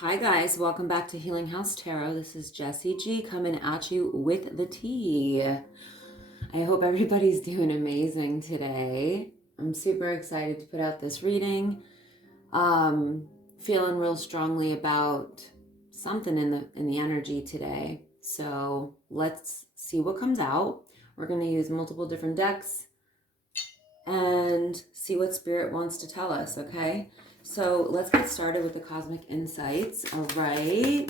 Hi guys, welcome back to Healing House Tarot. This is Jessie G coming at you with the tea. I hope everybody's doing amazing today. I'm super excited to put out this reading. Feeling real strongly about something in the energy today. So let's see what comes out. We're going to use multiple different decks and see what Spirit wants to tell us, okay? So let's get started with the cosmic insights. All right.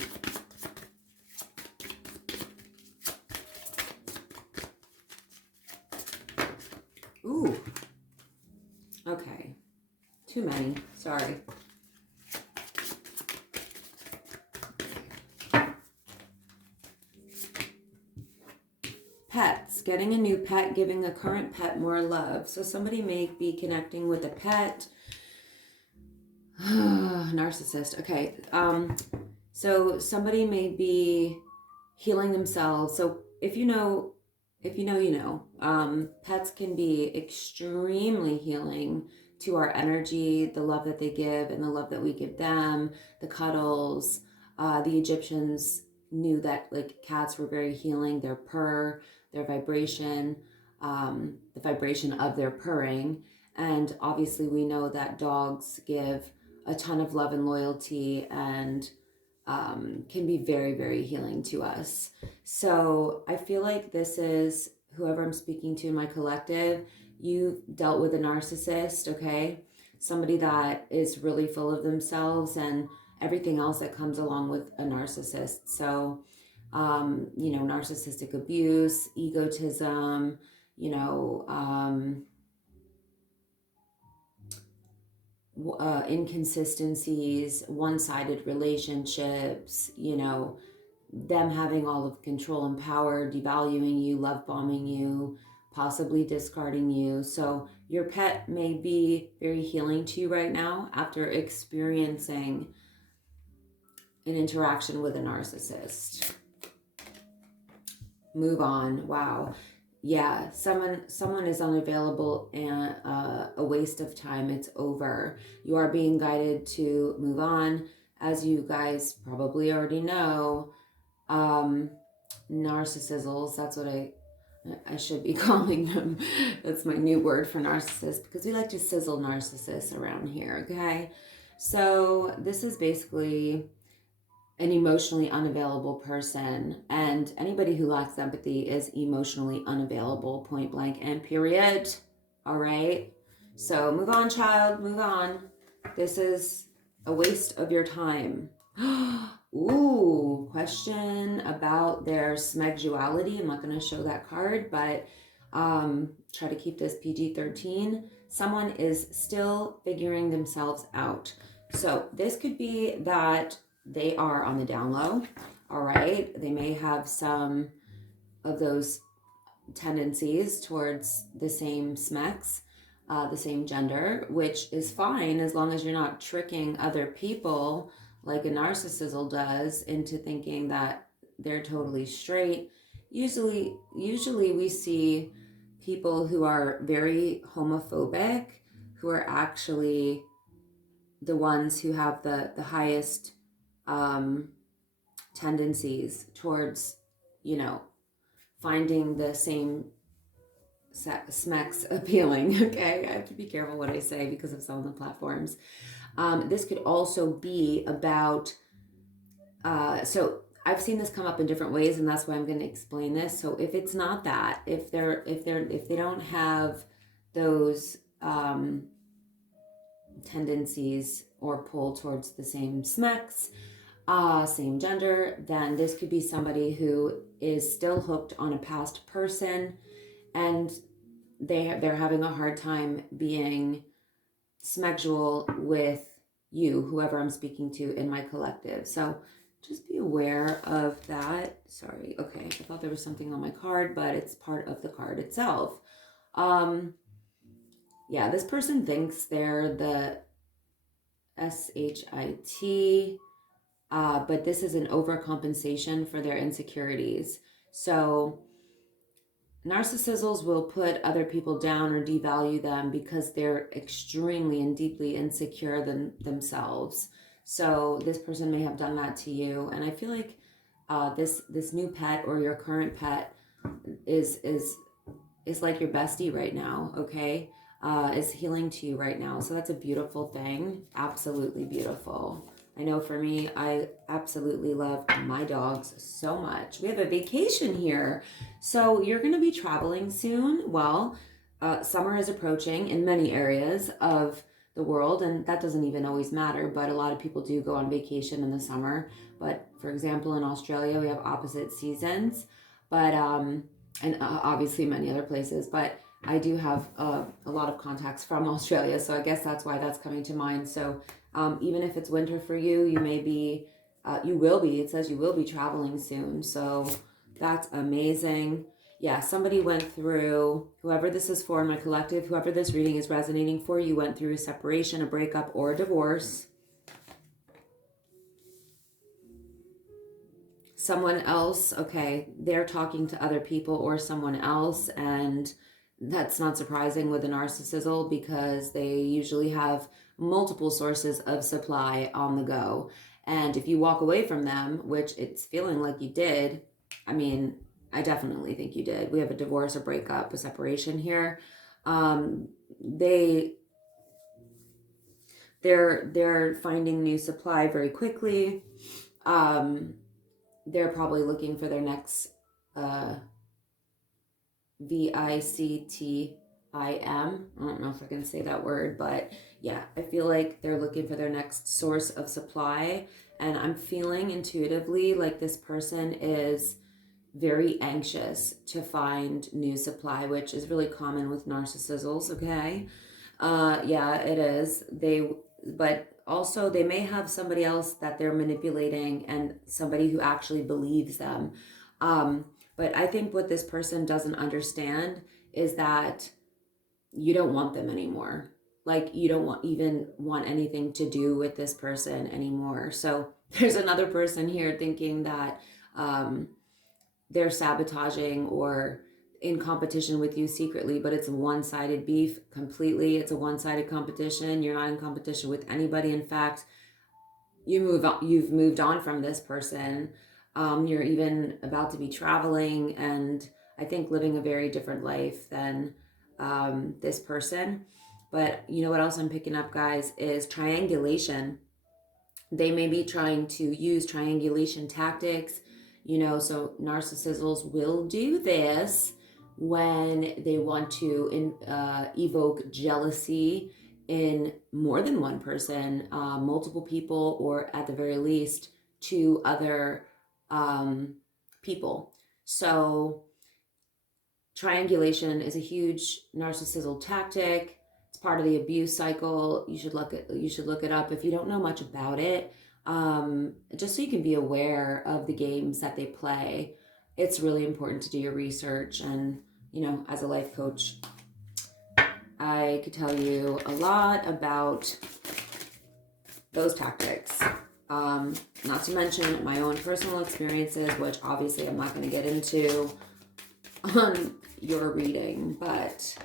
Ooh. Okay. Too many. Sorry. Pets. Getting a new pet, giving a current pet more love. So somebody may be connecting with a pet. Narcissist. Okay. So somebody may be healing themselves. So if you know, you know. Pets can be extremely healing to our energy, the love that they give and the love that we give them, the cuddles. The Egyptians knew that like cats were very healing, their purr, their vibration, the vibration of their purring. And obviously we know that dogs give a ton of love and loyalty and can be very, very healing to us. So I feel like this is whoever I'm speaking to in my collective. You've dealt with a narcissist, okay? Somebody that is really full of themselves and everything else that comes along with a narcissist. So, you know, narcissistic abuse, egotism, you know, inconsistencies, one-sided relationships, you know, them having all of control and power, devaluing you, love bombing you, possibly discarding you. So your pet may be very healing to you right now after experiencing an interaction with a narcissist. Move on. Wow. Yeah, someone is unavailable and a waste of time. It's over. You are being guided to move on. As you guys probably already know, narcissisms, that's what I should be calling them. That's my new word for narcissist, because we like to sizzle narcissists around here, okay? So this is basically an emotionally unavailable person, and anybody who lacks empathy is emotionally unavailable, point blank and period. All right, so move on, child, move on. This is a waste of your time. Ooh, question about their smexuality. I'm not going to show that card, but try to keep this PG-13. Someone is still figuring themselves out. So this could be that they are on the down low, all right? They may have some of those tendencies towards the same smex, the same gender, which is fine as long as you're not tricking other people like a narcissist does into thinking that they're totally straight. Usually we see people who are very homophobic, who are actually the ones who have the highest tendencies towards, you know, finding the same smex appealing. Okay, I have to be careful what I say because of some of the platforms. This could also be about, so I've seen this come up in different ways, and that's why I'm going to explain this. So if it's not that, if they don't have those tendencies or pull towards the same smex, same gender, then this could be somebody who is still hooked on a past person, and they're having a hard time being smexual with you, whoever I'm speaking to in my collective. So just be aware of that. Sorry. Okay. I thought there was something on my card, but it's part of the card itself. Yeah, this person thinks they're the SHIT, but this is an overcompensation for their insecurities. So narcissists will put other people down or devalue them because they're extremely and deeply insecure themselves. So this person may have done that to you. And I feel like this new pet or your current pet is like your bestie right now, okay? Is healing to you right now. So that's a beautiful thing. Absolutely beautiful. I know for me, I absolutely love my dogs so much. We have a vacation here. So you're going to be traveling soon. Well, summer is approaching in many areas of the world, and that doesn't even always matter, but a lot of people do go on vacation in the summer. But for example, in Australia, we have opposite seasons, but and obviously many other places, but I do have a lot of contacts from Australia, so I guess that's why that's coming to mind. So even if it's winter for you, you may be, it says you will be traveling soon. So that's amazing. Yeah, somebody went through, whoever this is for in my collective, whoever this reading is resonating for, you went through a separation, a breakup, or a divorce. Someone else, okay, they're talking to other people or someone else, and that's not surprising with a narcissist because they usually have multiple sources of supply on the go. And if you walk away from them, which it's feeling like you did, I mean, I definitely think you did. We have a divorce, a breakup, a separation here. They're finding new supply very quickly. They're probably looking for their next VICTIM. I don't know if I can say that word, but yeah, I feel like they're looking for their next source of supply. And I'm feeling intuitively like this person is very anxious to find new supply, which is really common with narcissists, okay? Yeah, it is. But also they may have somebody else that they're manipulating and somebody who actually believes them. But I think what this person doesn't understand is that you don't want them anymore. Like you don't even want anything to do with this person anymore. So there's another person here thinking that they're sabotaging or in competition with you secretly, but it's a one-sided beef completely. It's a one-sided competition. You're not in competition with anybody. In fact, you've moved on from this person. You're even about to be traveling and I think living a very different life than this person. But you know what else I'm picking up, guys, is triangulation. They may be trying to use triangulation tactics, so narcissists will do this when they want to evoke jealousy in more than one person, multiple people, or at the very least, two other people. So triangulation is a huge narcissistic tactic. It's part of the abuse cycle. You should look it up if you don't know much about it. Just so you can be aware of the games that they play. It's really important to do your research, and as a life coach, I could tell you a lot about those tactics. Not to mention my own personal experiences, which obviously I'm not going to get into on your reading, but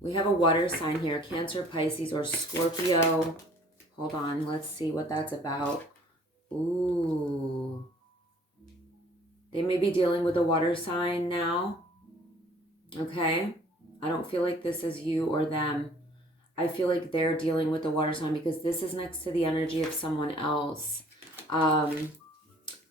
we have a water sign here, Cancer, Pisces, or Scorpio. Hold on, let's see what that's about. Ooh. They may be dealing with a water sign now. Okay? I don't feel like this is you or them. I feel like they're dealing with the water sign because this is next to the energy of someone else.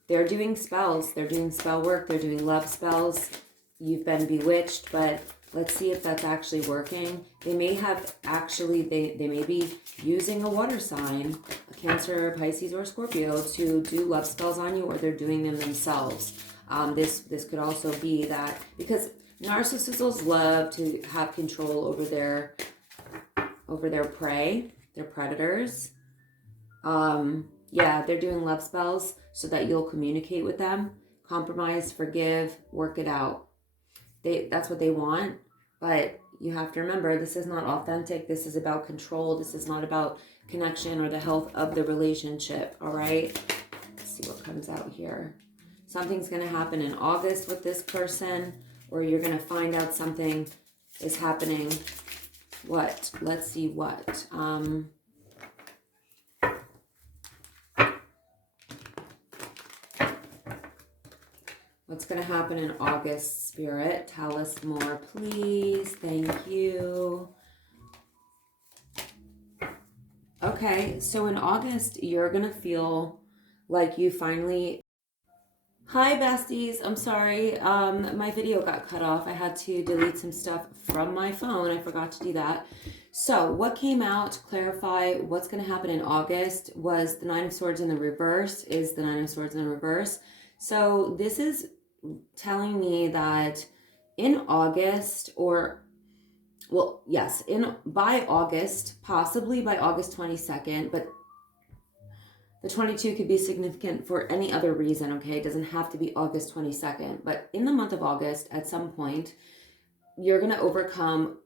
They're doing spells. They're doing spell work. They're doing love spells. You've been bewitched, but let's see if that's actually working. They may have actually, they may be using a water sign, a Cancer, Pisces, or Scorpio, to do love spells on you, or they're doing them themselves. This could also be that, because narcissists love to have control over their prey, their predators. Yeah, they're doing love spells so that you'll communicate with them, compromise, forgive, work it out. That's what they want, but you have to remember, this is not authentic. This is about control. This is not about connection or the health of the relationship, all right? Let's see what comes out here. Something's going to happen in August with this person, or you're going to find out something is happening. What? Let's see what. What's going to happen in August, Spirit? Tell us more, please. Thank you. Okay, so in August, you're going to feel like you finally... Hi, besties. I'm sorry. My video got cut off. I had to delete some stuff from my phone. I forgot to do that. So what came out to clarify what's going to happen in August was the Nine of Swords in the reverse is the Nine of Swords in the reverse. So this is telling me that in August, or well, yes, by August, possibly by August 22nd, but the 22 could be significant for any other reason, okay? It doesn't have to be August 22nd, but in the month of August, at some point, you're going to overcome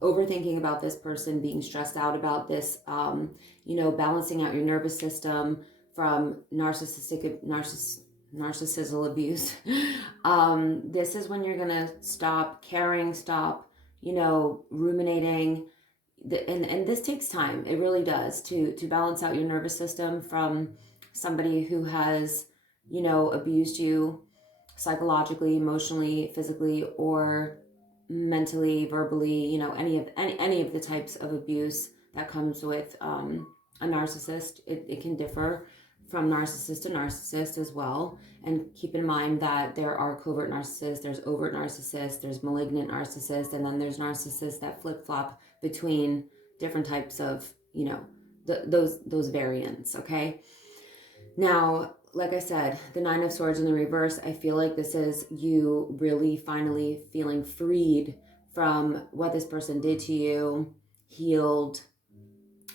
overthinking about this person, being stressed out about this, you know, balancing out your nervous system from narcissistic abuse. This is when you're gonna stop caring, stop, you know, ruminating. And this takes time. It really does to balance out your nervous system from somebody who has, you know, abused you psychologically, emotionally, physically, or mentally, verbally, you know, any of the types of abuse that comes with a narcissist. It can differ from narcissist to narcissist as well. And keep in mind that there are covert narcissists, there's overt narcissists, there's malignant narcissists, and then there's narcissists that flip-flop between different types of, you know, those variants, okay? Now, like I said, the Nine of Swords in the reverse, I feel like this is you really finally feeling freed from what this person did to you, healed,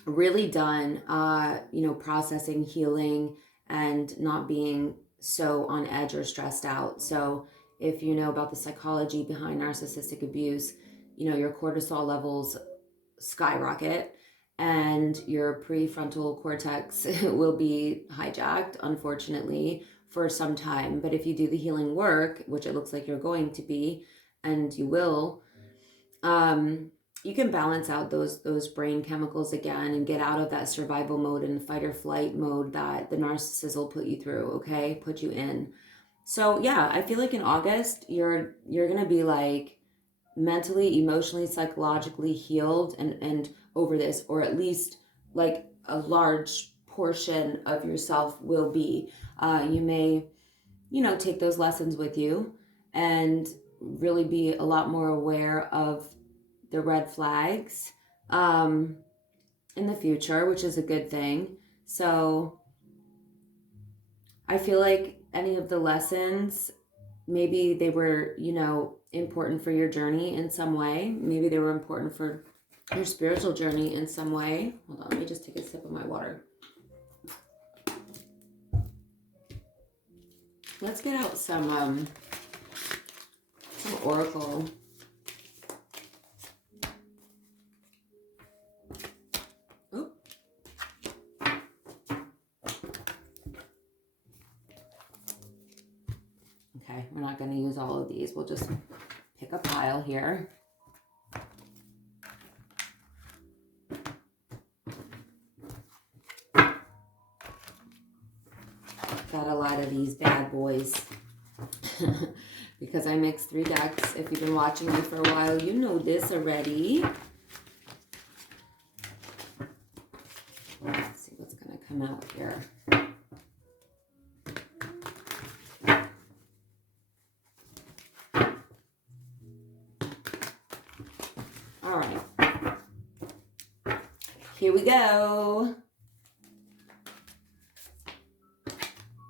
really done, you know, processing, healing, and not being so on edge or stressed out. So if you know about the psychology behind narcissistic abuse, you know, your cortisol levels skyrocket and your prefrontal cortex will be hijacked, unfortunately, for some time. But if you do the healing work, which it looks like you're going to be, and you will, you can balance out those brain chemicals again and get out of that survival mode and fight or flight mode that the narcissist will put you through, okay? Put you in. So yeah, I feel like in August, you're gonna be like mentally, emotionally, psychologically healed and over this, or at least like a large portion of yourself will be. You may, you know, take those lessons with you and really be a lot more aware of the red flags in the future, which is a good thing. So I feel like any of the lessons, maybe they were, you know, important for your journey in some way. Maybe they were important for your spiritual journey in some way. Hold on, let me just take a sip of my water. Let's get out some oracle. Oh. Okay, we're not going to use all of these. We'll just pick a pile here. Got a lot of these bad boys because I mixed 3 decks. If you've been watching me for a while, you know this already. Let's see what's going to come out here. All right. Here we go.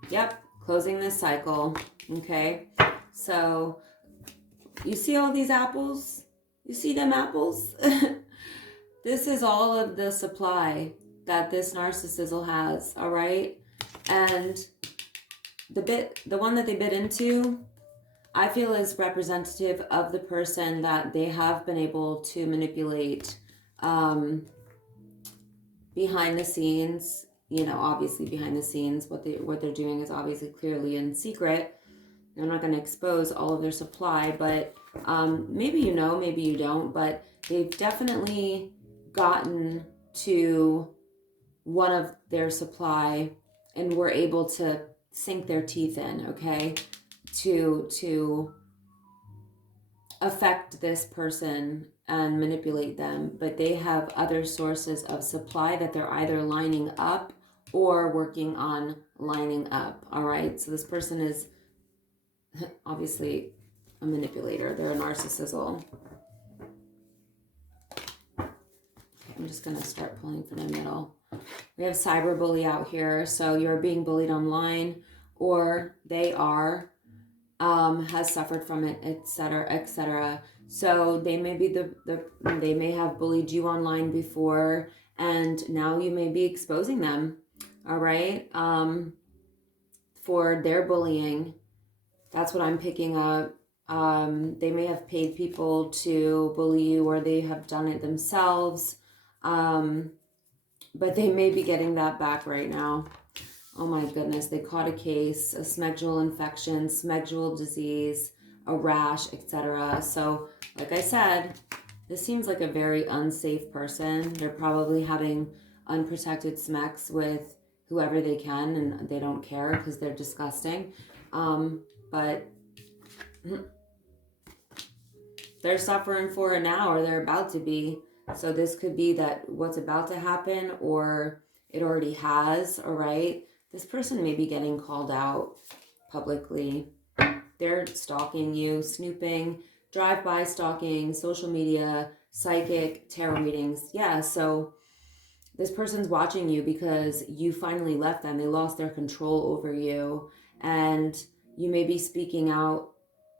Yep, closing this cycle, okay? So, you see all these apples? You see them apples? This is all of the supply that this narcissist has, all right? And the one that they bit into, I feel is representative of the person that they have been able to manipulate behind the scenes. You know, obviously behind the scenes, what they're doing is obviously clearly in secret. I'm not going to expose all of their supply, but maybe you know, maybe you don't, but they've definitely gotten to one of their supply and were able to sink their teeth in, okay? to affect this person and manipulate them, but they have other sources of supply that they're either lining up or working on lining up. All right, so this person is obviously a manipulator. They're a narcissist. Okay, I'm just gonna start pulling from the middle. We have cyberbully out here, so you're being bullied online, or they are, has suffered from it, etc., etc. So they may be they may have bullied you online before, and now you may be exposing them. All right, for their bullying. That's what I'm picking up. They may have paid people to bully you, or they have done it themselves. But they may be getting that back right now. Oh my goodness, they caught a case, a smegdual infection, smegdual disease, a rash, etc. So, like I said, this seems like a very unsafe person. They're probably having unprotected smex with whoever they can, and they don't care because they're disgusting. But they're suffering for it now, or they're about to be. So this could be that what's about to happen, or it already has, all right? This person may be getting called out publicly. They're stalking you, snooping, drive-by stalking, social media, psychic, tarot readings. Yeah, so this person's watching you because you finally left them. They lost their control over you, and you may be speaking out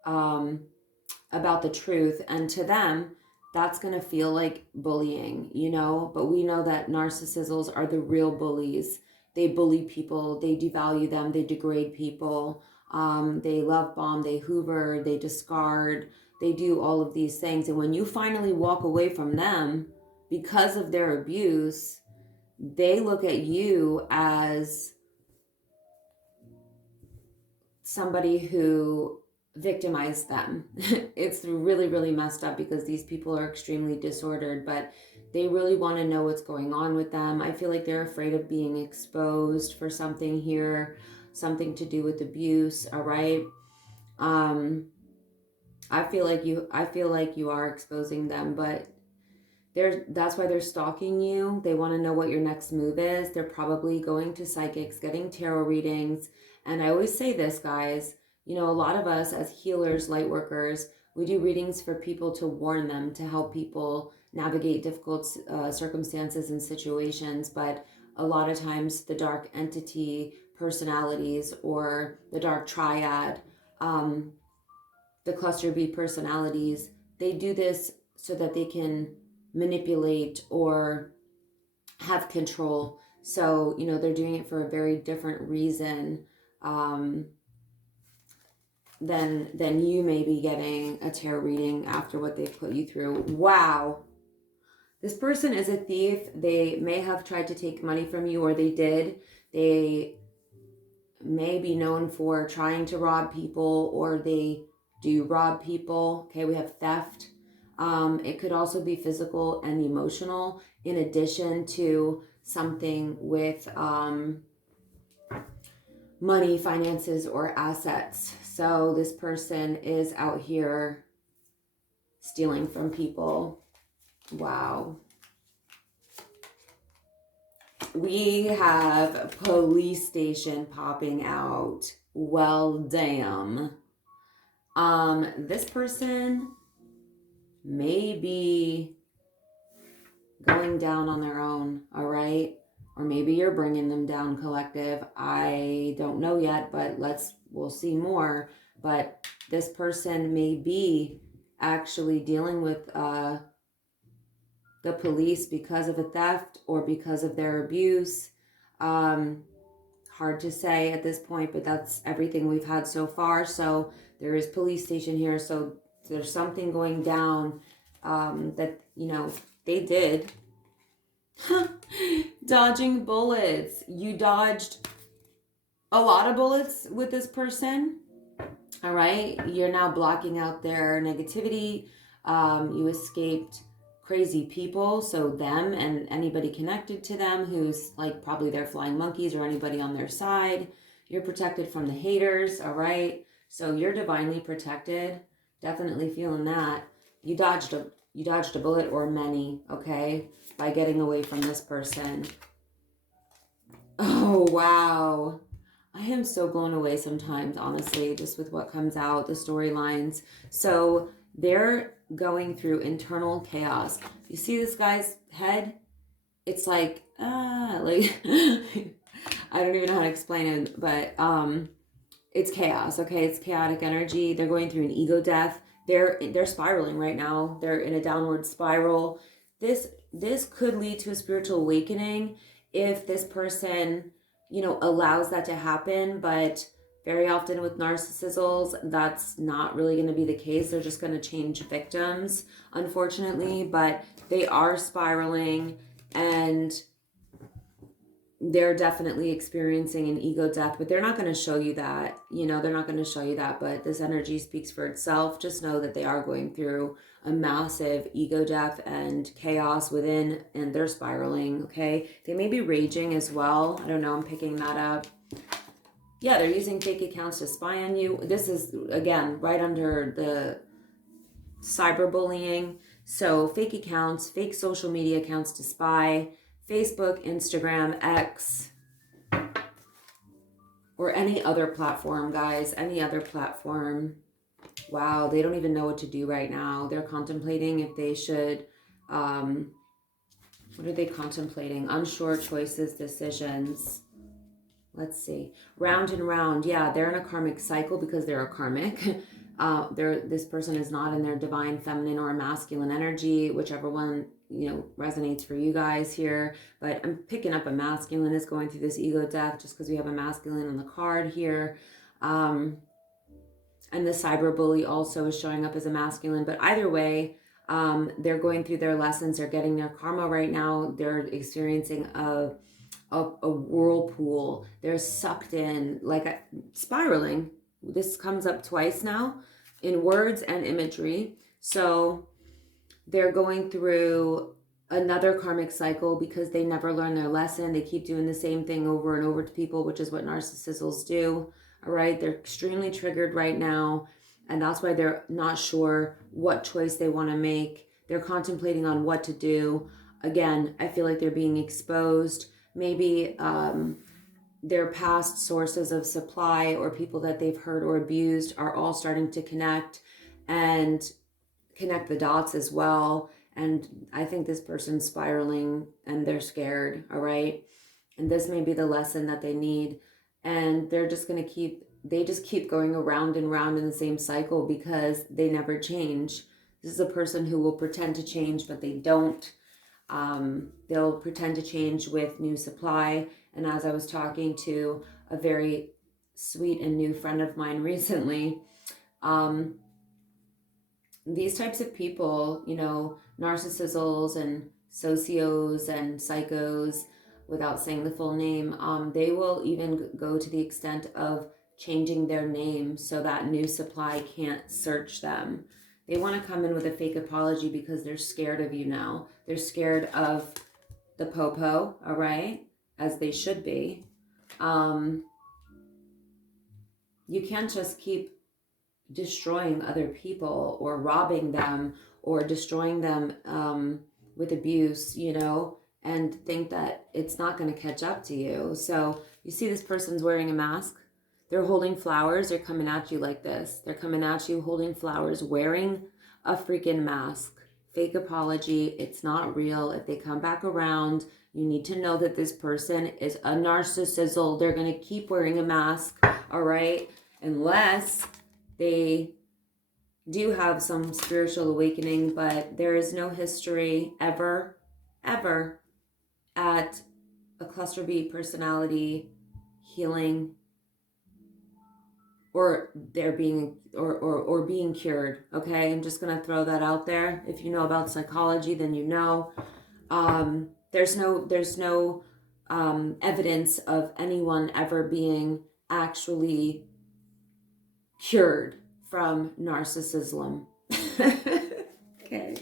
about the truth, and to them, that's going to feel like bullying, you know? But we know that narcissists are the real bullies. They bully people, they devalue them, they degrade people, they love bomb, they hoover, they discard, they do all of these things. And when you finally walk away from them because of their abuse, they look at you as somebody who victimized them. It's really, really messed up because these people are extremely disordered, but they really want to know what's going on with them. I feel like they're afraid of being exposed for something here, something to do with abuse, all right? I feel like you are exposing them, but that's why they're stalking you. They want to know what your next move is. They're probably going to psychics, getting tarot readings. And I always say this, guys, you know, a lot of us as healers, light workers, we do readings for people to warn them, to help people navigate difficult circumstances and situations. But a lot of times the dark entity personalities, or the dark triad, the cluster B personalities, they do this so that they can manipulate or have control. So, you know, they're doing it for a very different reason than you may be getting a tarot reading after what they've put you through. Wow. This person is a thief. They may have tried to take money from you, or they did. They may be known for trying to rob people, or they do rob people. Okay, we have theft. It could also be physical and emotional, in addition to something with money, finances, or assets. So this person is out here stealing from people. Wow. We have a police station popping out. Well, damn. This person may be going down on their own, all right? Or maybe you're bringing them down, collective. I don't know yet, but we'll see more. But this person may be actually dealing with the police because of a theft or because of their abuse. Hard to say at this point, but that's everything we've had so far. So there is police station here. So there's something going down that, you know, they did. Dodging bullets. You dodged a lot of bullets with this person. All right. You're now blocking out their negativity. You escaped crazy people. So them and anybody connected to them who's like probably their flying monkeys or anybody on their side. You're protected from the haters. All right. So you're divinely protected. Definitely feeling that. You dodged a bullet, or many, okay, by getting away from this person. Oh, wow. I am so blown away sometimes, honestly, just with what comes out, the storylines. So they're going through internal chaos. You see this guy's head? It's like, I don't even know how to explain it, but it's chaos, okay? It's chaotic energy. They're going through an ego death. They're spiraling right now. They're in a downward spiral. This could lead to a spiritual awakening if this person, you know, allows that to happen. But very often with narcissists, that's not really going to be the case. They're just going to change victims, unfortunately. But they are spiraling, and they're definitely experiencing an ego death, but they're not going to show you that. You know, they're not going to show you that, but this energy speaks for itself. Just know that they are going through a massive ego death and chaos within, and they're spiraling, okay? They may be raging as well. I don't know. I'm picking that up. Yeah, they're using fake accounts to spy on you. This is, again, right under the cyberbullying. So fake accounts, fake social media accounts to spy, Facebook, Instagram, X, or any other platform, guys, any other platform. Wow, they don't even know what to do right now. They're contemplating if they should, what are they contemplating? Unsure choices, decisions. Let's see. Round and round. Yeah, they're in a karmic cycle because they're a karmic. This person is not in their divine feminine or masculine energy, whichever one, you know, resonates for you guys here. But I'm picking up a masculine is going through this ego death just because we have a masculine on the card here. And the cyberbully also is showing up as a masculine. But either way, they're going through their lessons. They're getting their karma right now. They're experiencing a whirlpool. They're sucked in, like spiraling. This comes up twice now in words and imagery. So they're going through another karmic cycle because they never learn their lesson. They keep doing the same thing over and over to people, which is what narcissists do. All right. They're extremely triggered right now. And that's why they're not sure what choice they want to make. They're contemplating on what to do. Again, I feel like they're being exposed. Maybe their past sources of supply or people that they've hurt or abused are all starting to connect the dots as well. And I think this person's spiraling and they're scared, all right? And this may be the lesson that they need. And they're just going to keep going around and round in the same cycle because they never change. This is a person who will pretend to change, but they don't. They'll pretend to change with new supply. And as I was talking to a very sweet and new friend of mine recently, these types of people, you know, narcissists and socios and psychos, without saying the full name, they will even go to the extent of changing their name so that new supply can't search them. They want to come in with a fake apology because they're scared of you now. They're scared of the popo, all right? As they should be. You can't just keep destroying other people or robbing them or destroying them with abuse, you know, and think that it's not going to catch up to you. So you see this person's wearing a mask. They're holding flowers. They're coming at you like this. They're coming at you holding flowers, wearing a freaking mask. Fake apology. It's not real. If they come back around, you need to know that this person is a narcissist. They're going to keep wearing a mask, all right? Unless they do have some spiritual awakening, but there is no history ever at a cluster B personality healing or they're being or being cured. Okay, I'm just gonna throw that out there. If you know about psychology, then you know. There's no evidence of anyone ever being actually cured from narcissism. Okay.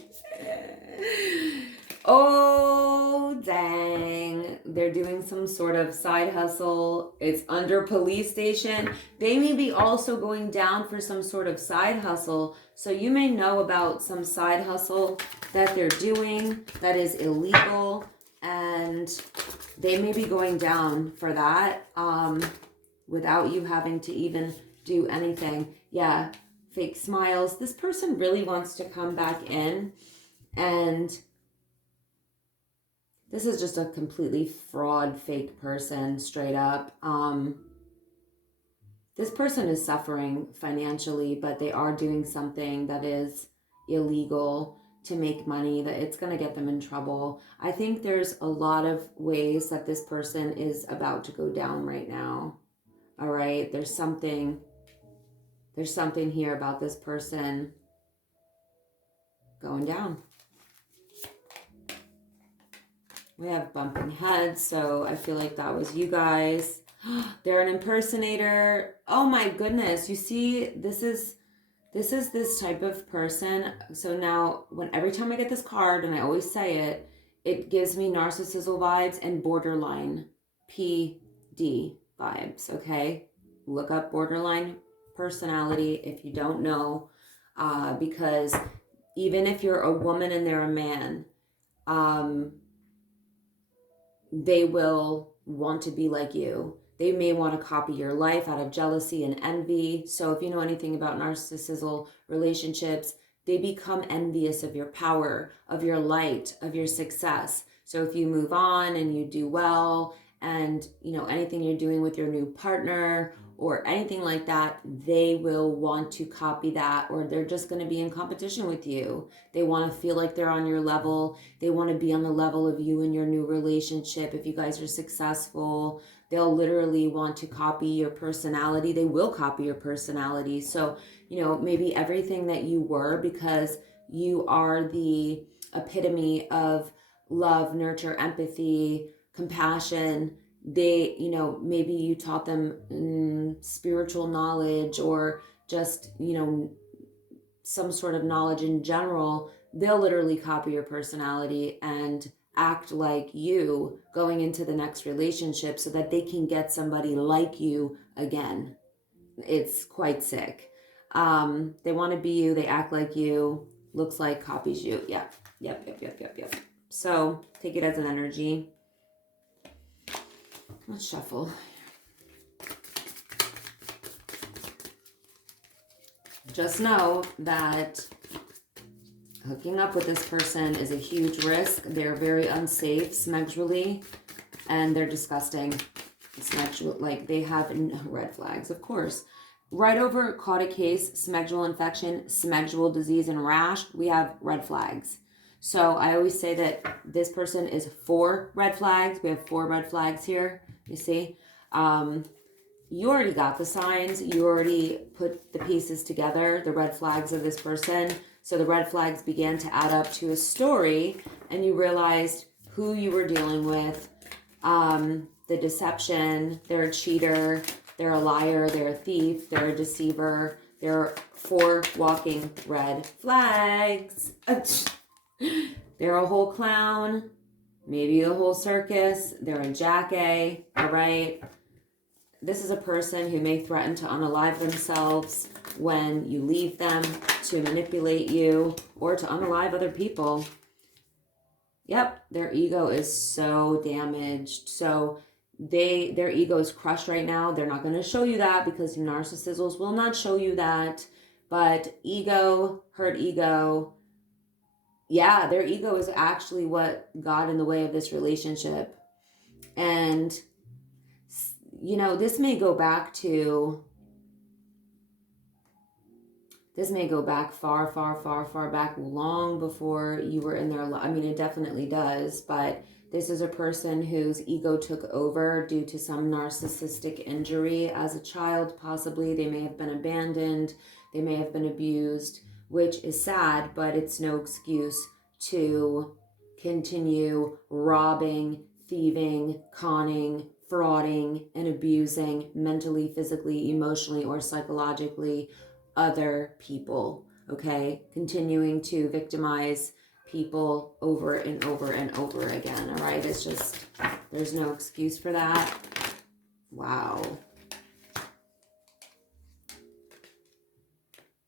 Oh, dang. They're doing some sort of side hustle. It's under police station. They may be also going down for some sort of side hustle. So you may know about some side hustle that they're doing that is illegal, and they may be going down for that without you having to even do anything. Yeah, fake smiles. This person really wants to come back in, and this is just a completely fraud, fake person, straight up. This person is suffering financially, but they are doing something that is illegal to make money, that it's going to get them in trouble. I think there's a lot of ways that this person is about to go down right now. All right, there's something here about this person going down. We have bumping heads, so I feel like that was you guys. They're an impersonator. Oh my goodness. You see, this is this type of person. So now, every time I get this card, and I always say it, it gives me narcissism vibes and borderline PD vibes, okay? Look up borderline personality if you don't know, because even if you're a woman and they're a man, they will want to be like you. They may want to copy your life out of jealousy and envy. So if you know anything about narcissistic relationships, they become envious of your power, of your light, of your success. So if you move on and you do well, and anything you're doing with your new partner or anything like that, they will want to copy that, or they're just going to be in competition with you. They want to feel like they're on your level. They want to be on the level of you in your new relationship. If you guys are successful, they'll literally want to copy your personality. They will copy your personality. So, maybe everything that you were, because you are the epitome of love, nurture, empathy, compassion. They, maybe you taught them spiritual knowledge, or just, some sort of knowledge in general. They'll literally copy your personality and act like you going into the next relationship so that they can get somebody like you again. It's quite sick. They want to be you. They act like you. Looks like, copies you. Yeah. Yep. So take it as an energy. Let's shuffle. Just know that hooking up with this person is a huge risk. They're very unsafe sexually, and they're disgusting. Like, they have red flags, of course. Right over caught a case, sexual infection, sexual disease, and rash, we have red flags. So I always say that this person is 4 red flags. We have 4 red flags here. You see, you already got the signs. You already put the pieces together, the red flags of this person. So the red flags began to add up to a story, and you realized who you were dealing with, the deception. They're a cheater. They're a liar. They're a thief. They're a deceiver. There are 4 walking red flags. They're a whole clown. Maybe the whole circus. They're a jackass, all right? This is a person who may threaten to unalive themselves when you leave them, to manipulate you, or to unalive other people. Yep, their ego is so damaged. So their ego is crushed right now. They're not going to show you that, because narcissists will not show you that. But ego, hurt ego, yeah, their ego is actually what got in the way of this relationship. And, this may go back far back, long before you were in their life. I mean, it definitely does, but this is a person whose ego took over due to some narcissistic injury as a child, possibly. They may have been abandoned. They may have been abused, which is sad, but it's no excuse to continue robbing, thieving, conning, frauding, and abusing mentally, physically, emotionally, or psychologically other people, okay? Continuing to victimize people over and over and over again, all right? It's just There's no excuse for that. Wow.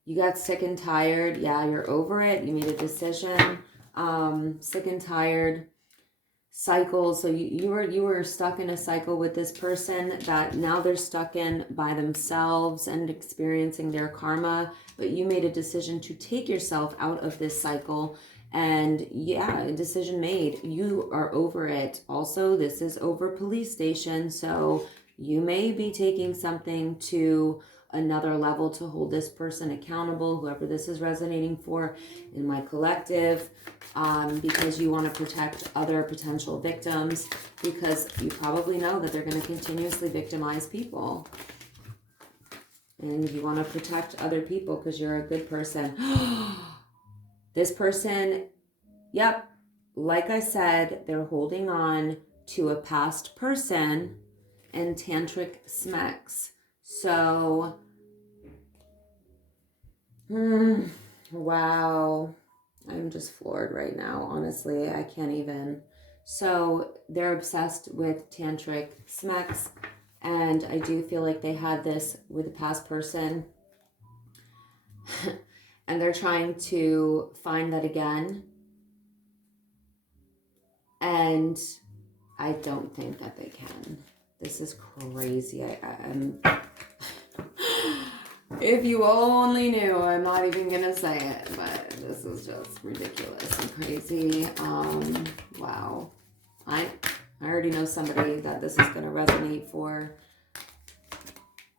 You got sick and tired. Yeah, you're over it. You made a decision. Sick and tired. Cycle. So you were stuck in a cycle with this person that now they're stuck in by themselves and experiencing their karma. But you made a decision to take yourself out of this cycle. And yeah, a decision made. You are over it. Also, this is over police station. So you may be taking something to another level to hold this person accountable, whoever this is resonating for in my collective, because you want to protect other potential victims, because you probably know that they're going to continuously victimize people. And you want to protect other people because you're a good person. This person, yep, like I said, they're holding on to a past person and tantric smex. So, wow, I'm just floored right now. Honestly, I can't even. So they're obsessed with tantric smex, and I do feel like they had this with a past person, and they're trying to find that again. And I don't think that they can. This is crazy. I'm if you only knew, I'm not even gonna say it, but this is just ridiculous and crazy. Wow. I already know somebody that this is gonna resonate for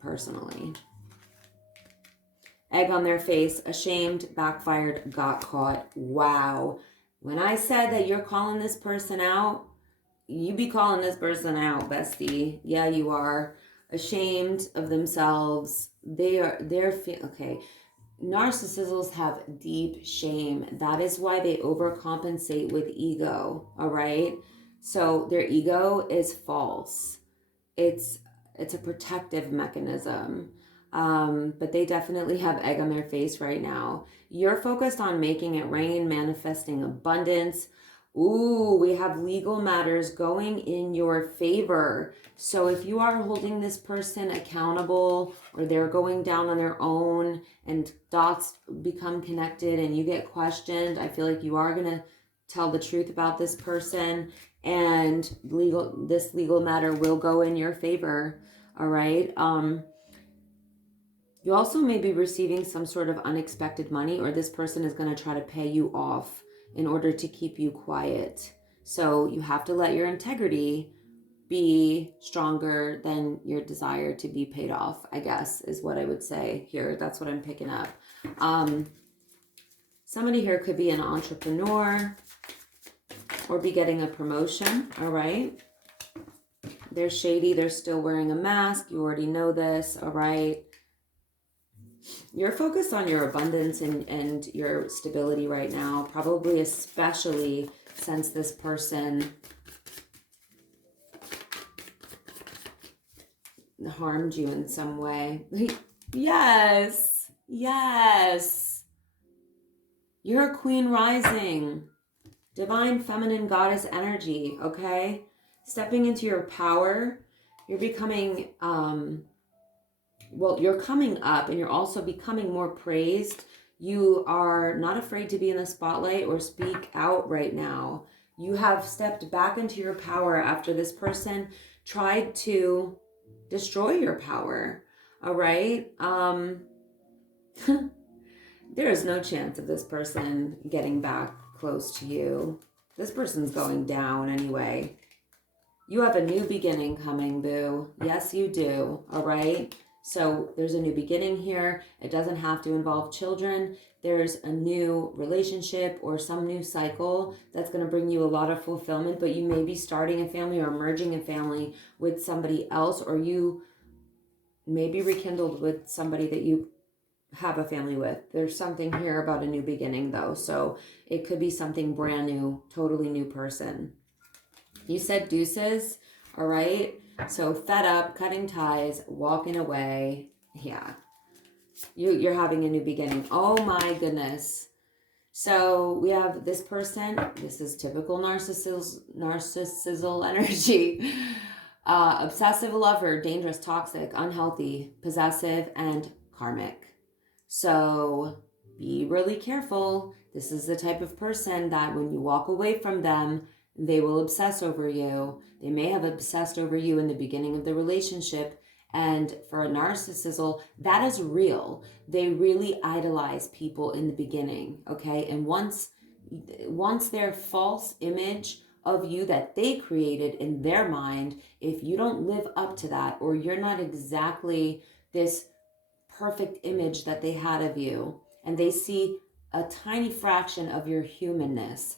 personally. Egg on their face, ashamed, backfired, got caught. Wow. When I said that you're calling this person out, you be calling this person out, bestie. Yeah, you are. Ashamed of themselves. They're okay. Narcissists have deep shame. That is why they overcompensate with ego. All right. So their ego is false. It's a protective mechanism. But they definitely have egg on their face right now. You're focused on making it rain, manifesting abundance. Ooh, we have legal matters going in your favor. So if you are holding this person accountable, or they're going down on their own and dots become connected and you get questioned, I feel like you are going to tell the truth about this person, and this legal matter will go in your favor. All right. You also may be receiving some sort of unexpected money, or this person is going to try to pay you off in order to keep you quiet. So you have to let your integrity be stronger than your desire to be paid off, I guess, is what I would say here. That's what I'm picking up. Somebody here could be an entrepreneur or be getting a promotion, all right? They're shady. They're still wearing a mask. You already know this, all right? You're focused on your abundance and your stability right now, probably especially since this person harmed you in some way. Yes, yes. You're a queen rising, divine feminine goddess energy, okay? Stepping into your power, you're becoming, well, you're coming up and you're also becoming more praised. You are not afraid to be in the spotlight or speak out right now. You have stepped back into your power after this person tried to destroy your power. All right. There is no chance of this person getting back close to you. This person's going down anyway. You have a new beginning coming, boo. Yes, you do. All right. So there's a new beginning here. It doesn't have to involve children. There's a new relationship or some new cycle that's going to bring you a lot of fulfillment, but you may be starting a family or merging a family with somebody else, or you may be rekindled with somebody that you have a family with. There's something here about a new beginning though. So it could be something brand new, totally new person. You said deuces, all right? So fed up, cutting ties, walking away. Yeah. You're having a new beginning. Oh my goodness. So we have this person. This is typical narcissistic energy. Obsessive lover, dangerous, toxic, unhealthy, possessive, and karmic. So be really careful. This is the type of person that when you walk away from them, they will obsess over you. They may have obsessed over you in the beginning of the relationship. And for a narcissist, that is real. They really idolize people in the beginning, okay? And once their false image of you that they created in their mind, if you don't live up to that, or you're not exactly this perfect image that they had of you, and they see a tiny fraction of your humanness,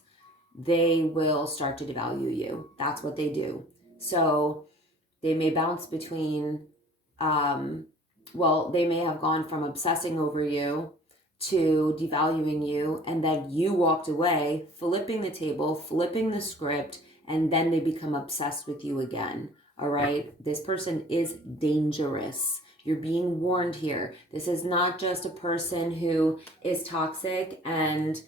they will start to devalue you. That's what they do. So they may bounce between, they may have gone from obsessing over you to devaluing you, and then you walked away, flipping the table, flipping the script, and then they become obsessed with you again. All right? This person is dangerous. You're being warned here. This is not just a person who is toxic and,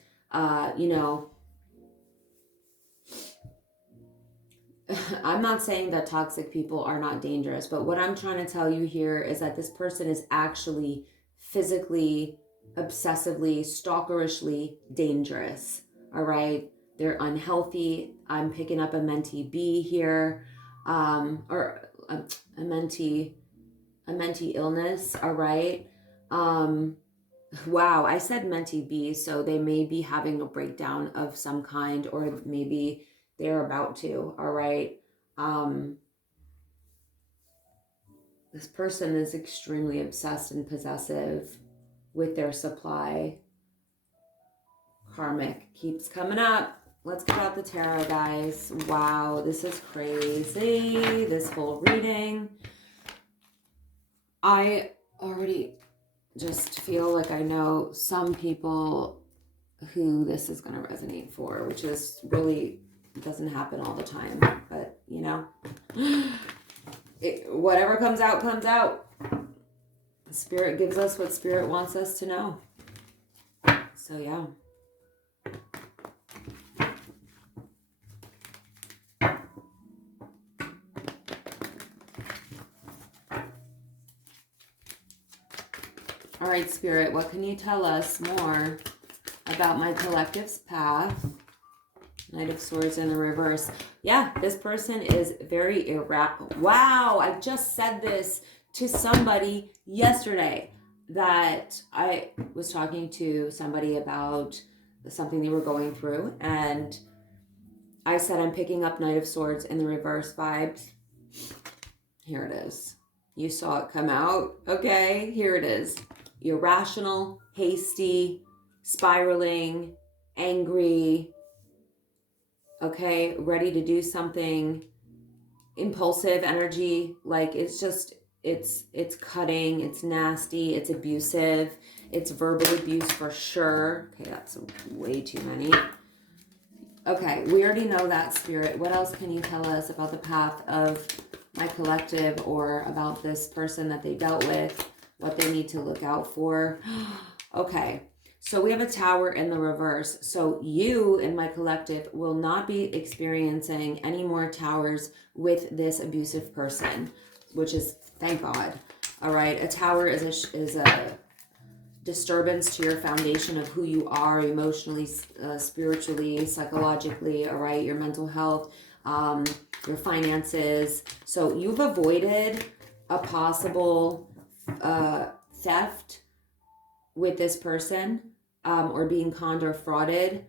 I'm not saying that toxic people are not dangerous, but what I'm trying to tell you here is that this person is actually physically, obsessively, stalkerishly dangerous. All right? They're unhealthy. I'm picking up a mentee B here, or a mentee illness. All right? Wow, I said mentee B, so they may be having a breakdown of some kind, or maybe they're about to. All right? This person is extremely obsessed and possessive with their supply. Karmic keeps coming up. Let's get out the tarot, guys. Wow, this is crazy, this whole reading. I already just feel like I know some people who this is going to resonate for, which is really, doesn't happen all the time, but you know, whatever comes out, comes out. Spirit gives us what Spirit wants us to know. So yeah. All right, Spirit, what can you tell us more about my collective's path? Knight of Swords in the reverse. Yeah, this person is very irrational. Wow, I just said this to somebody yesterday, that I was talking to somebody about something they were going through, and I said I'm picking up Knight of Swords in the reverse vibes. Here it is. You saw it come out. Okay, here it is. Irrational, hasty, spiraling, angry, okay, ready to do something, impulsive energy, like it's just, it's cutting, it's nasty, it's abusive, it's verbal abuse for sure. Okay, that's way too many. Okay, we already know that, Spirit. What else can you tell us about the path of my collective, or about this person that they dealt with, what they need to look out for? Okay, so we have a Tower in the reverse. So you in my collective will not be experiencing any more towers with this abusive person, which is, thank God. All right, a Tower is a disturbance to your foundation of who you are emotionally, spiritually, psychologically, all right, your mental health, your finances. So you've avoided a possible theft with this person, or being conned or frauded.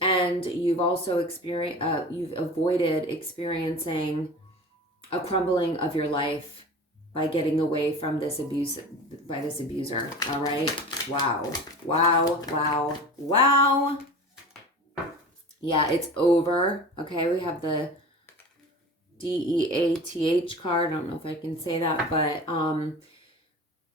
And you've also you've avoided experiencing a crumbling of your life by getting away from this abuser. All right. Wow. Wow. Wow. Wow. Yeah, it's over. Okay. We have the DEATH card. I don't know if I can say that, but,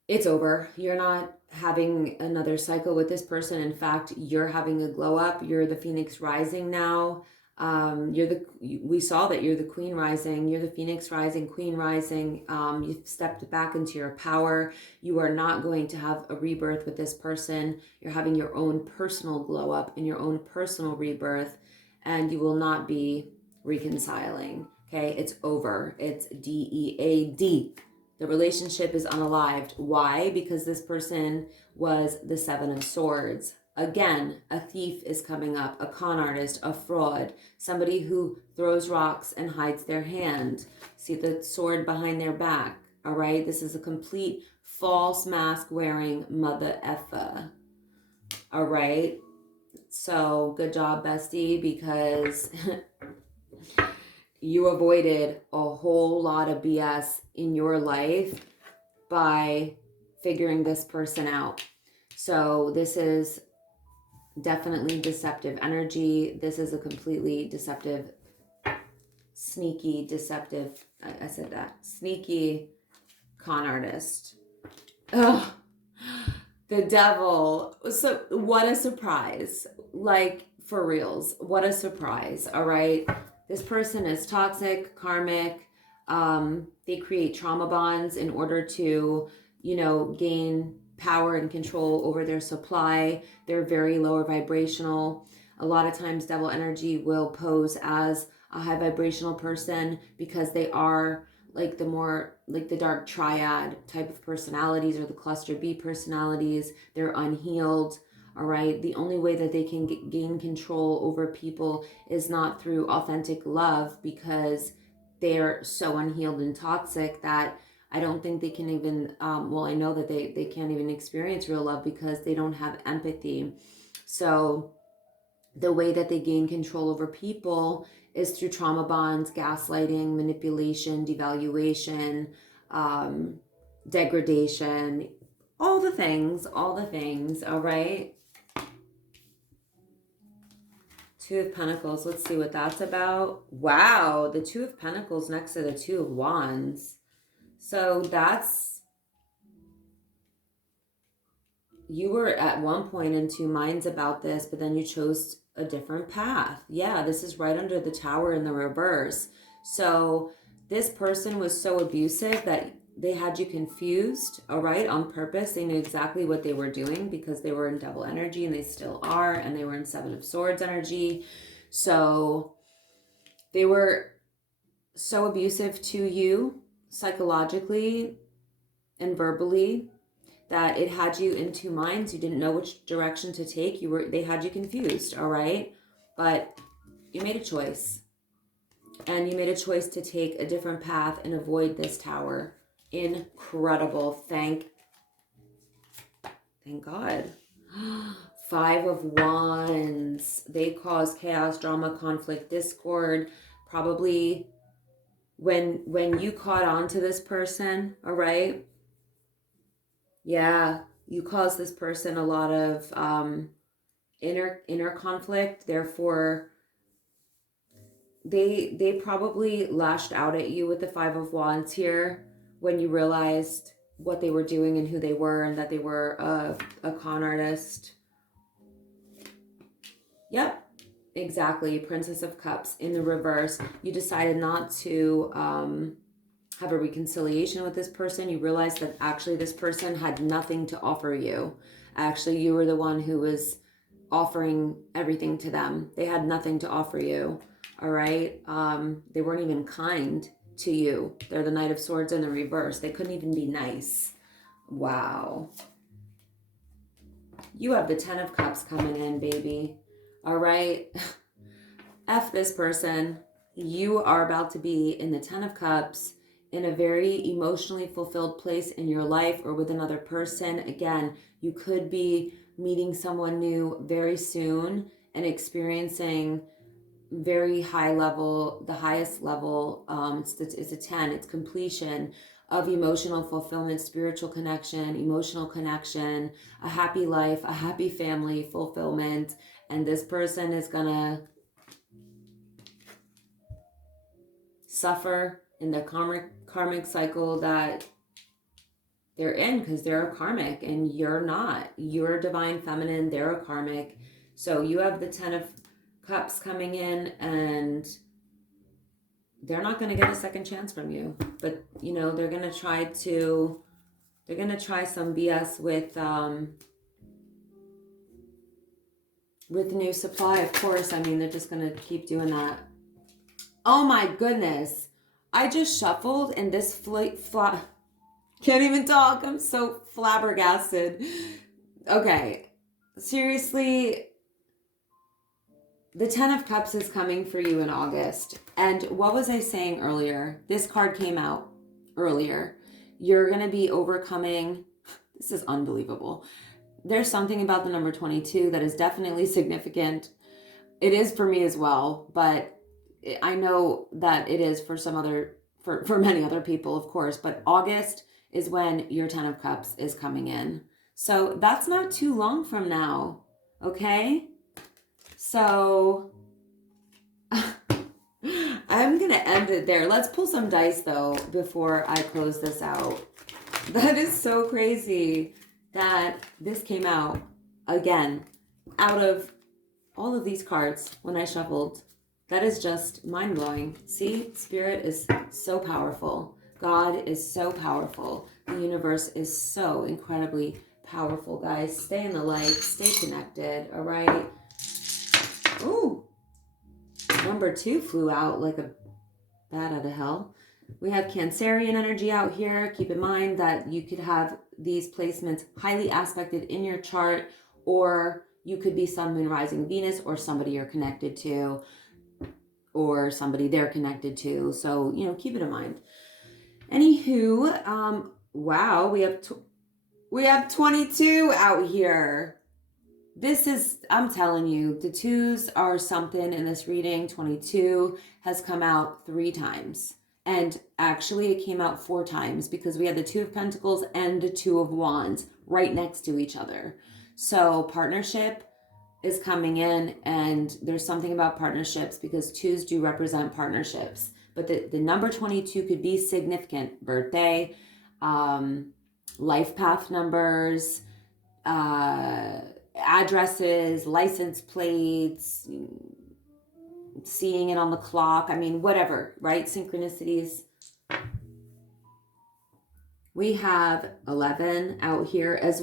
it's over. You're not having another cycle with this person. In fact, you're having a glow up. You're the Phoenix rising now. We saw that you're the queen rising, you're the phoenix rising, queen rising. You've stepped back into your power. You are not going to have a rebirth with this person. You're having your own personal glow up and your own personal rebirth, and you will not be reconciling. Okay, it's over. It's DEAD. The relationship is unalived. Why? Because this person was the Seven of Swords. Again, a thief is coming up, a con artist, a fraud, somebody who throws rocks and hides their hand. See the sword behind their back, all right? This is a complete false mask wearing mother effer, all right? So good job, bestie, because you avoided a whole lot of BS in your life by figuring this person out. So this is definitely deceptive energy. This is a completely deceptive, sneaky, deceptive, I said that, sneaky con artist. Ugh, the devil. So what a surprise. Like, for reals, what a surprise, all right? This person is toxic, karmic. They create trauma bonds in order to, gain power and control over their supply. They're very lower vibrational. A lot of times devil energy will pose as a high vibrational person because they are like the dark triad type of personalities, or the cluster B personalities. They're unhealed. All right. The only way that they can gain control over people is not through authentic love, because they're so unhealed and toxic that I don't think they can even, I know that they can't even experience real love because they don't have empathy. So the way that they gain control over people is through trauma bonds, gaslighting, manipulation, devaluation, degradation, all the things, all right? Two of Pentacles, let's see what that's about. Wow, the Two of Pentacles next to the Two of Wands. So that's, you were at one point in two minds about this, but then you chose a different path. Yeah, this is right under the Tower in the reverse. So this person was so abusive that they had you confused, all right, on purpose. They knew exactly what they were doing because they were in devil energy, and they still are, and they were in Seven of Swords energy. So they were so abusive to you psychologically and verbally that it had you in two minds. You didn't know which direction to take. They had you confused, all right? But you made a choice. And you made a choice to take a different path and avoid this tower. Incredible. Thank God. Five of Wands. They cause chaos, drama, conflict, discord. Probably when you caught on to this person, all right? Yeah, you caused this person a lot of inner conflict. Therefore, they probably lashed out at you with the Five of Wands here when you realized what they were doing and who they were, and that they were a con artist. Yep, exactly. Princess of Cups in the reverse. You decided not to have a reconciliation with this person. You realized that actually this person had nothing to offer you. Actually, you were the one who was offering everything to them. They had nothing to offer you, all right? They weren't even kind to you. They're the Knight of Swords in the reverse. They couldn't even be nice. Wow. You have the Ten of Cups coming in, baby. All right? F this person. You are about to be in the Ten of Cups, in a very emotionally fulfilled place in your life or with another person. Again, you could be meeting someone new very soon and experiencing very high level, the highest level, it's a 10, it's completion of emotional fulfillment, spiritual connection, emotional connection, a happy life, a happy family, fulfillment. And this person is gonna suffer in the karmic cycle that they're in, because they're a karmic and you're not. You're a divine feminine, they're a karmic. So you have the Ten of Cups coming in, and they're not going to get a second chance from you. But, you know, they're going to try some BS with new supply, of course. I mean, they're just going to keep doing that. Oh my goodness. I just shuffled and this can't even talk. I'm so flabbergasted. Okay. Seriously, the 10 of Cups is coming for you in August. And what was I saying earlier? This card came out earlier. You're going to be overcoming. This is unbelievable. There's something about the number 22 that is definitely significant. It is for me as well, but I know that it is for for many other people, of course. But August is when your 10 of Cups is coming in. So that's not too long from now, okay? So I'm going to end it there. Let's pull some dice, though, before I close this out. That is so crazy that this came out again out of all of these cards when I shuffled. That is just mind-blowing. See, Spirit is so powerful. God is so powerful. The universe is so incredibly powerful, guys. Stay in the light. Stay connected, all right? Ooh. Number 2 flew out like a bat out of hell. We have Cancerian energy out here. Keep in mind that you could have these placements highly aspected in your chart, or you could be Sun, Moon, Rising, Venus, or somebody you're connected to, or somebody they're connected to. So, you know, keep it in mind. Anywho, wow, we have 22 out here. This is, I'm telling you, the 2s are something in this reading. 22 has come out 3 times. And actually it came out 4 times because we had the 2 of Pentacles and the 2 of Wands right next to each other. So partnership is coming in, and there's something about partnerships because 2s do represent partnerships. But the number 22 could be significant. Birthday, life path numbers, addresses, license plates, seeing it on the clock. I mean, whatever, right? Synchronicities. We have 11 out here as,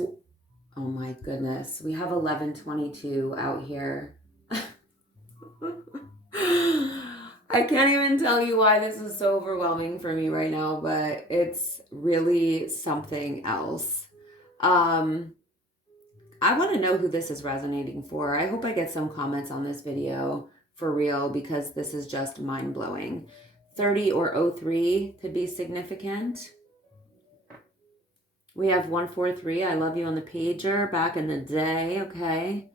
oh my goodness. We have 1122 out here. I can't even tell you why this is so overwhelming for me right now, but it's really something else. I want to know who this is resonating for. I hope I get some comments on this video for real, because this is just mind-blowing. 30 or 03 could be significant. We have 143. I love you on the pager back in the day. Okay.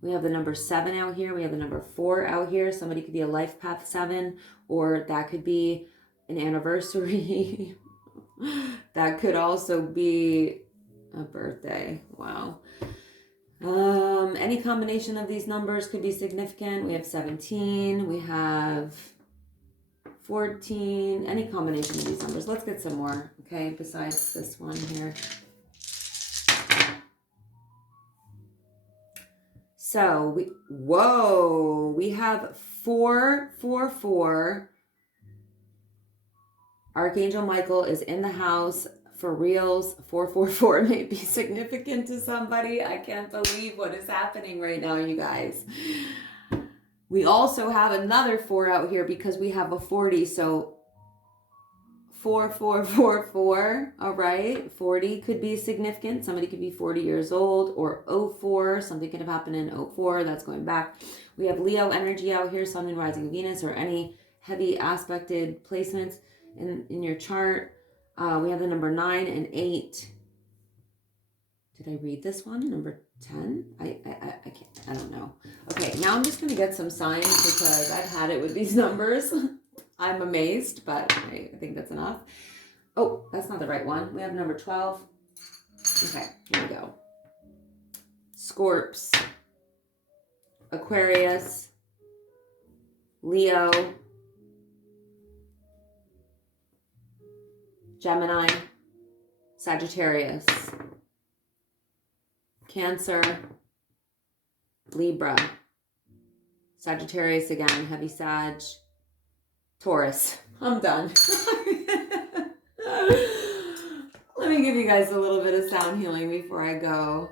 We have the number 7 out here. We have the number 4 out here. Somebody could be a life path 7, or that could be an anniversary. That could also be a birthday. Wow. Any combination of these numbers could be significant. We have 17. We have 14. Any combination of these numbers. Let's get some more, okay, besides this one here. So, we have 444. Archangel Michael is in the house. For reals, 444 may be significant to somebody. I can't believe what is happening right now, you guys. We also have another 4 out here because we have a 40. So 4444, all right? 40 could be significant. Somebody could be 40 years old, or 04. Something could have happened in 04. That's going back. We have Leo energy out here, Sun and Rising Venus, or any heavy aspected placements in your chart. We have the number 9 and 8. Did I read this one? Number 10? I can't, I don't know. Okay, now I'm just going to get some signs because I've had it with these numbers. I'm amazed, but I think that's enough. Oh, that's not the right one. We have number 12. Okay, here we go. Scorps, Aquarius, Leo, Gemini, Sagittarius, Cancer, Libra, Sagittarius again, heavy Sag. Taurus. I'm done. Let me give you guys a little bit of sound healing before I go.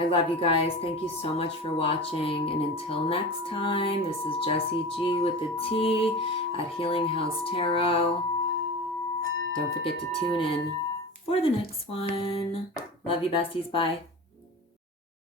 I love you guys. Thank you so much for watching. And until next time, this is Jessie G with the T at Healing House Tarot. Don't forget to tune in for the next one. Love you, besties. Bye.